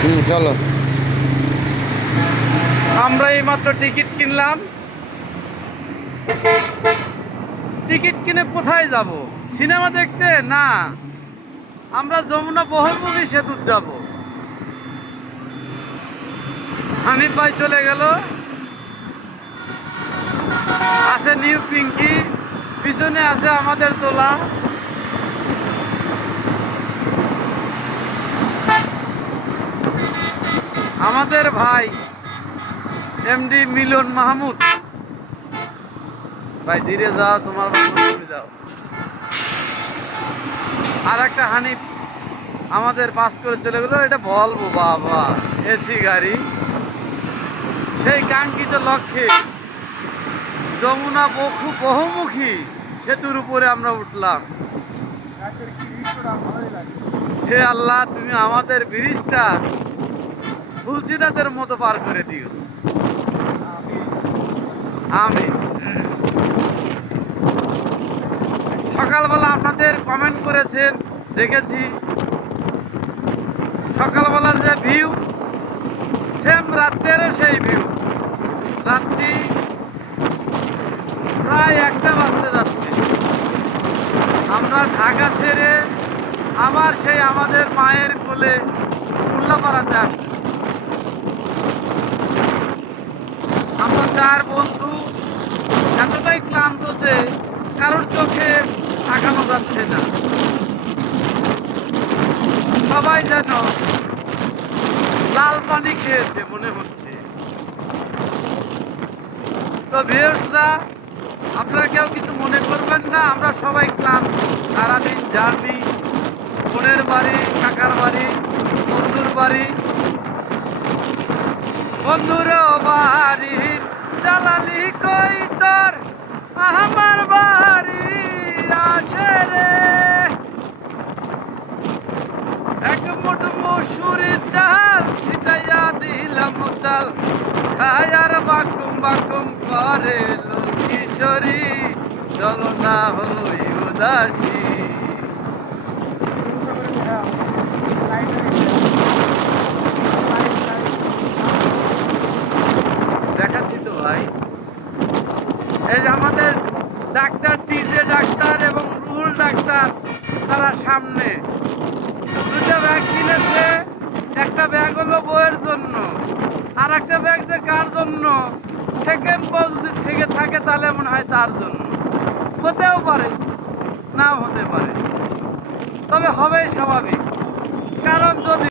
চলো। আমরা এইমাত্র টিকিট কিনলাম। টিকিট কিনে কোথায় যাব? সিনেমা দেখতে? না। আমরা যমুনা বহুমুখী সেতু যাব। হানিফ ভাই চলে গেল। আছে নিউ পিঙ্কি। পিছনে আছে আমাদের তোলা আমাদের ভাই এমডি মিলন মাহমুদ। ভাই, ধীরে যাও, তোমার তুমি যাও। আর একটা হানি আমাদের পাস করে চলে গেলো, এটা বলব বাবা এসি গাড়ি। সেই কাঙ্ক্ষিত লক্ষ্যে যমুনা বহু বহুমুখী সেতুর উপরে আমরা উঠলাম। হে আল্লাহ, তুমি আমাদের ব্রিজটা ফুলচিরাতের মতো পার করে দিও। আমি। সকালবেলা আপনাদের কমেন্ট করেছেন, দেখেছি। সকালবেলার যে ভিউ সেম রাত্রেরও সেই ভিউ রাত্রি প্রায় একটা বাজতে যাচ্ছে। আমরা ঢাকা ছেড়ে আবার সেই আমাদের মায়ের কোলে উল্লাপাড়াতে আসতেছি চার বন্ধু এতটাই ক্লান্ত যে কারোর চোখে তাকানো যাচ্ছে না। সবাই যেন লাল পানি খেয়েছে মনে হচ্ছে। তো ভিউয়ার্সরা, আপনারা কেউ কিছু মনে করবেন না, আমরা সবাই ক্লান্ত। সারাদিন জার্নি, বোনের বাড়ি, কাকার বাড়ি, বন্ধুর বাড়ি। বন্ধুর বাড়ি। জ্বালালি কই তোর? আমার বাড়ি আসে রে। এক মুঠ মসুরির ডাল ছিটাইয়া দিলাম চাল খায়ার বাকুম বাকুম করে কিশোরী চলো না হই উদাসী দেখাচ্ছি তো ভাই এই যে আমাদের ডাক্তার ডিজে ডাক্তার এবং রুহুল ডাক্তার তারা সামনে। দুটো ব্যাগ কিনেছে, একটা ব্যাগ হলো বইয়ের জন্য। আর একটা ব্যাগ যে কার জন্য? সেকেন্ড বউ যদি থেকে থাকে তাহলে মনে হয় তার জন্য। হতেও পারে, নাও হতে পারে। তবে হবেই স্বাভাবিক। কারণ যদি